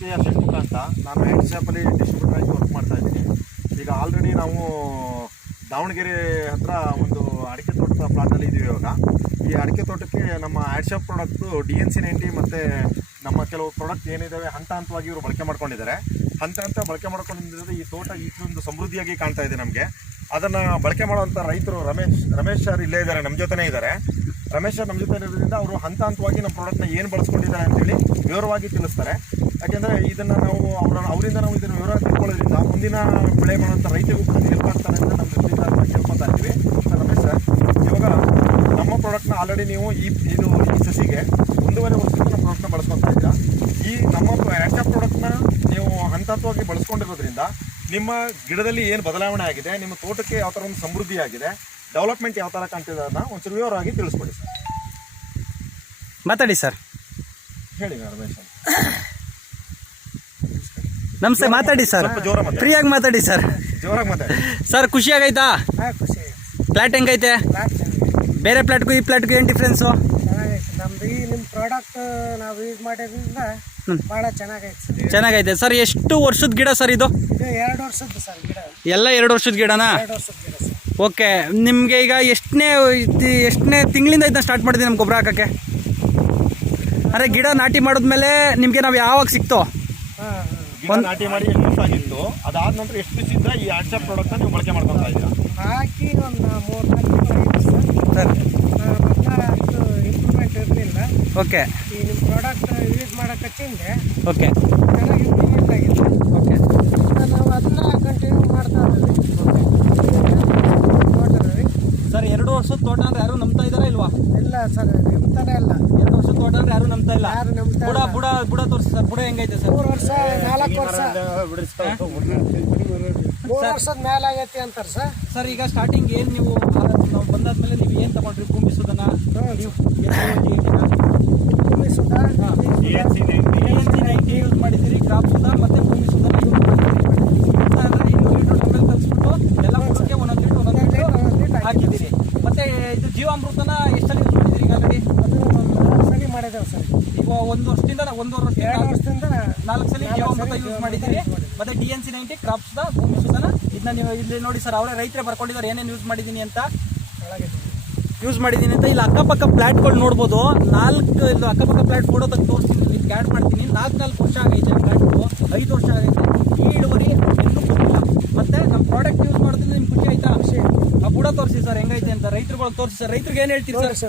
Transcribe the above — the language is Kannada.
ಕೆ ಷಣ್ಮುಖ ಅಂತ. ನಾನು ಹ್ಯಾಂಡ್ ಶಾಪಲ್ಲಿ ಡಿಸ್ಟ್ರಿಬ್ಯೂಟರ್ ಆಗಿ ವರ್ಕ್ ಮಾಡ್ತಾ ಇದ್ದೀನಿ. ಈಗ ಆಲ್ರೆಡಿ ನಾವು ದಾವಣಗೆರೆ ಹತ್ರ ಒಂದು ಅಡಿಕೆ ತೋಟದ ಪ್ಲಾಟಲ್ಲಿ ಇದ್ದೀವಿ. ಇವಾಗ ಈ ಅಡಿಕೆ ತೋಟಕ್ಕೆ ನಮ್ಮ ಹ್ಯಾಂಡ್ ಶಾಪ್ ಪ್ರಾಡಕ್ಟು DNC90 ಮತ್ತು ನಮ್ಮ ಕೆಲವು ಪ್ರಾಡಕ್ಟ್ ಏನಿದ್ದಾವೆ ಹಂತ ಹಂತವಾಗಿ ಇವರು ಬಳಕೆ ಮಾಡ್ಕೊಂಡಿದ್ದಾರೆ. ಹಂತ ಬಳಕೆ ಮಾಡ್ಕೊಂಡಿದ್ದರೆ ಈ ತೋಟ ಇಷ್ಟೊಂದು ಸಮೃದ್ಧಿಯಾಗಿ ಕಾಣ್ತಾ ಇದೆ ನಮಗೆ. ಅದನ್ನು ಬಳಕೆ ಮಾಡುವಂಥ ರೈತರು ರಮೇಶ್ ಸರ್ ಇಲ್ಲೇ ಇದ್ದಾರೆ, ನಮ್ಮ ಜೊತೆನೇ ಇದ್ದಾರೆ. ರಮೇಶ್ ಸರ್ ನಮ್ಮ ಜೊತೆ ಇರೋದ್ರಿಂದ ಅವರು ಹಂತ ಹಂತವಾಗಿ ನಮ್ಮ ಪ್ರಾಡಕ್ಟ್ನ ಏನು ಬಳಸ್ಕೊಂಡಿದ್ದಾರೆ ಅಂತೇಳಿ ವಿವರವಾಗಿ ತಿಳಿಸ್ತಾರೆ. ಯಾಕೆಂದರೆ ಇದನ್ನು ನಾವು ಅವರಿಂದ ನಾವು ಇದನ್ನು ವಿವರ ತಿಳ್ಕೊಳ್ಳೋದ್ರಿಂದ ಮುಂದಿನ ಬೆಳೆ ಮಾಡುವಂಥ ರೈತರಿಗೂ ಕೂಡ ಹೆಲ್ಪ್ ಆಗ್ತಾರೆ ಅಂತ ನಮ್ಮ ಜೊತೆಯಿಂದ ಕೇಳ್ಕೊತಾ ಇದ್ದೀವಿ. ರಮೇಶ್ ಸರ್, ಇವಾಗ ನಮ್ಮ ಪ್ರಾಡಕ್ಟ್ನ ಆಲ್ರೆಡಿ ನೀವು ಈ ಸಸಿಗೆ 1.5 ವರ್ಷದಿಂದ ನಮ್ಮ ಪ್ರಾಡಕ್ಟ್ನ ಬಳಸ್ಕೊತಾ ಇದ್ದೀರಾ. ಈ ನಮ್ಮ ಹ್ಯಾಂಡ್ ಪ್ರಾಡಕ್ಟ್ನ ನೀವು ಹಂತ ಹಂತವಾಗಿ ಬಳಸ್ಕೊಂಡಿರೋದ್ರಿಂದ ನಿಮ್ಮ ಗಿಡದಲ್ಲಿ ಏನು ಬದಲಾವಣೆ ಆಗಿದೆ, ನಿಮ್ಮ ತೋಟಕ್ಕೆ ಯಾವ ಥರ ಒಂದು ಸಮೃದ್ಧಿ ಆಗಿದೆ, ಡೆವಲಪ್ಮೆಂಟ್ ಯಾವ ಥರ ಕಾಣ್ತಿದೆ ಅದನ್ನ ಒಂಚೂರು ವಿವರವಾಗಿ ತಿಳಿಸ್ಕೊಡಿ ಸರ್. ಮಾತಾಡಿ ಸರ್. ಹೇಳಿ ರಮೇಶ್. ನಮಸ್ತೆ, ಮಾತಾಡಿ ಸರ್. ಫ್ರೀಯಾಗಿ ಮಾತಾಡಿ ಸರ್. ಜೋರಾಗಿ ಮಾತಾಡಿ ಸರ್. ಖುಷಿ ಆಗೈತಾ? ಪ್ಲಾಟ್ ಹೆಂಗೈತೆ? ಬೇರೆ ಪ್ಲಾಟ್ಗೂ ಈ ಪ್ಲಾಟ್ಗೂ ಏನು ಡಿಫ್ರೆನ್ಸು? ನಮ್ದು ಈ ನಿಮ್ಮ ಪ್ರಾಡಕ್ಟ್ ನಾವು ಯೂಸ್ ಮಾಡೋದ್ರಿಂದ ಭಾಳ ಚೆನ್ನಾಗೈತೆ. ಚೆನ್ನಾಗೈತೆ ಸರ್. ಎಷ್ಟು ವರ್ಷದ ಗಿಡ ಸರ್ ಇದು? ಇದು 2 ವರ್ಷದ್ದು ಸರ್ ಗಿಡ. ಎಲ್ಲ 2 ವರ್ಷದ ಗಿಡನಾ? 2 ವರ್ಷದ ಗಿಡ ಸರ್. ಓಕೆ. ನಿಮಗೆ ಈಗ ಎಷ್ಟನೇ ತಿಂಗಳಿಂದ ಇದನ್ನ ಸ್ಟಾರ್ಟ್ ಮಾಡಿದ್ದೀವಿ ನಮ್ಮ ಗೊಬ್ಬರ ಹಾಕೋಕ್ಕೆ? ಅಂದರೆ ಗಿಡ ನಾಟಿ ಮಾಡಿದ್ಮೇಲೆ ನಿಮಗೆ ನಾವು ಯಾವಾಗ ಸಿಕ್ತೋ? ನಾಟಿ ಮಾಡಿ ಎಷ್ಟು ದಿವಸ ಆಗಿತ್ತು, ಅದಾದ ನಂತರ ಎಷ್ಟು ದಿವಸದಿಂದ ಈ ಹ್ಯಾಂಡ್ ಶಾಪ್ ಪ್ರಾಡಕ್ಟ್ನ ನೀವು ಬಳಕೆ ಮಾಡ್ಕೊತಾ ಇದ್ದೀರಾ? ಹಾಕಿ ಒಂದು 3-4 ತಿಂಗಳು ಸರ್. ಮೊದಲ ಅಷ್ಟು ಇಂಪ್ರೂವ್ಮೆಂಟ್ ಇರಲಿಲ್ಲ. ಓಕೆ. ಈ ನಿಮ್ಮ ಪ್ರಾಡಕ್ಟ್ ಯೂಸ್ ಮಾಡೋಕಚ್ಚಿಂದೆ ಓಕೆ. ಚೆನ್ನಾಗಿ ಇಂಪ್ರೂವ್ಮೆಂಟ್ ಆಗಿದೆ. ಓಕೆ. ನಾವು ಅದನ್ನ ಕಂಟಿನ್ಯೂ ಮಾಡ್ತಾ ಇದ್ದೀವಿ. ತೋಟದಲ್ಲಿ ಸರ್ 2 ವರ್ಷದ ತೋಟ ಅಂದ್ರೆ ಯಾರು ನಂಬ್ತಾ ಇದ್ದಾರಾ ಇಲ್ವಾ? ಇಲ್ಲ ಸರ್, ನಂಬ್ತಾನೆ ಇಲ್ಲ. 2 ವರ್ಷದ ತೋಟ ಅಂದ್ರೆ ಯಾರು ನಂಬ್ತಾ ಇಲ್ಲ. ಯಾರು ನಂಬ್ತಾ ಇಲ್ಲ. ಬುಡ ತೋರಿಸಿ ಸರ್. ಬುಡ ಹೆಂಗೈತೆ ಸರ್? 3 ವರ್ಷ 4 ವರ್ಷ 3 ವರ್ಷದ ಮೇಲೆ ಆಗೈತಿ ಅಂತಾರೆ ಸರ್. ಸರ್ ಈಗ ಸ್ಟಾರ್ಟಿಂಗ್ ಏನು ನೀವು ನಾವು ಬಂದಾದ್ಮೇಲೆ ನೀವು ಏನು ತಗೊಂಡ್ರಿ? ಭೂಮಿ ಸುಧನ DNC90 ಯೂಸ್ ಮಾಡಿದ್ದೀರಿ, ಕ್ರಾಪ್ ಸುಧಾ ಮತ್ತು ಭೂಮಿ ಸುಧನ ಯೂಸ್ ಮಾಡಿದ್ದೀರಿ. 200 ಲೀಟರ್ ಟೊಮೆಲ್ ಕಲಿಸ್ಬಿಟ್ಟು ಎಲ್ಲ ಬುಡಕ್ಕೆ ಒಂದೊಂದು ಲೀಟರ್ ಹಾಕಿದ್ದೀರಿ. ಮತ್ತು ಇದು ಜೀವಾಮೃತನ ಎಷ್ಟಲ್ಲಿ ಯೂಸ್ ಮಾಡಿದ್ದೀರಿ ಈಗ ಆಲ್ರೆಡಿ? ಅದು ಸರಿ ಮಾಡಿದ್ದೇವೆ ಸರ್. ಈಗ 1 ವರ್ಷದಿಂದ 1.5 ವರ್ಷದಿಂದ 4 ಸಲ ಜೀವಾಮೃತ ಯೂಸ್ ಮಾಡಿದ್ದೀರಿ. ಮತ್ತು DNC90 ಕ್ರಾಪ್ ಸುಧಾ, ಭೂಮಿ ಸುಧನ ಇದನ್ನ ನೀವು ಇಲ್ಲಿ ನೋಡಿ ಸರ್. ಅವರೇ ರೈತರೇ ಬರ್ಕೊಂಡಿದ್ದಾರೆ ಏನೇನು ಯೂಸ್ ಮಾಡಿದ್ದೀನಿ ಅಂತ. ಇಲ್ಲಿ ಅಕ್ಕಪಕ್ಕ ಪ್ಲಾಟ್ಗಳು ನೋಡ್ಬೋದು. 4 ಇಲ್ಲಿ ಅಕ್ಕಪಕ್ಕ ಪ್ಲಾಟ್ ಫೋಟೋ ತೆಗೆದು ತೋರಿಸ್ತೀನಿ, ನಿಮ್ಗೆ ಆ್ಯಡ್ ಮಾಡ್ತೀನಿ. 4 ವರ್ಷ ಆಗೈತೆ ಪ್ಲಾಟ್ಗಳು, 5 ವರ್ಷ ಆಗೈತೆ. ಈ ಇಳುವರಿ ಇನ್ನೂ ಬಂದಿಲ್ಲ. ಮತ್ತೆ ನಮ್ಮ ಪ್ರಾಡಕ್ಟ್ ಯೂಸ್ ಮಾಡೋದ್ರಿಂದ ನಿಮ್ಗೆ ಖುಷಿ ಆಯ್ತಾ? ಆ ಬುಡ ತೋರಿಸಿ ಸರ್ ಹೆಂಗೈತೆ ಅಂತ ರೈತರುಗಳಿಗೆ ತೋರಿಸಿ ಸರ್. ರೈತರಿಗೆ ಏನು ಹೇಳ್ತೀರಿ ಸರ್?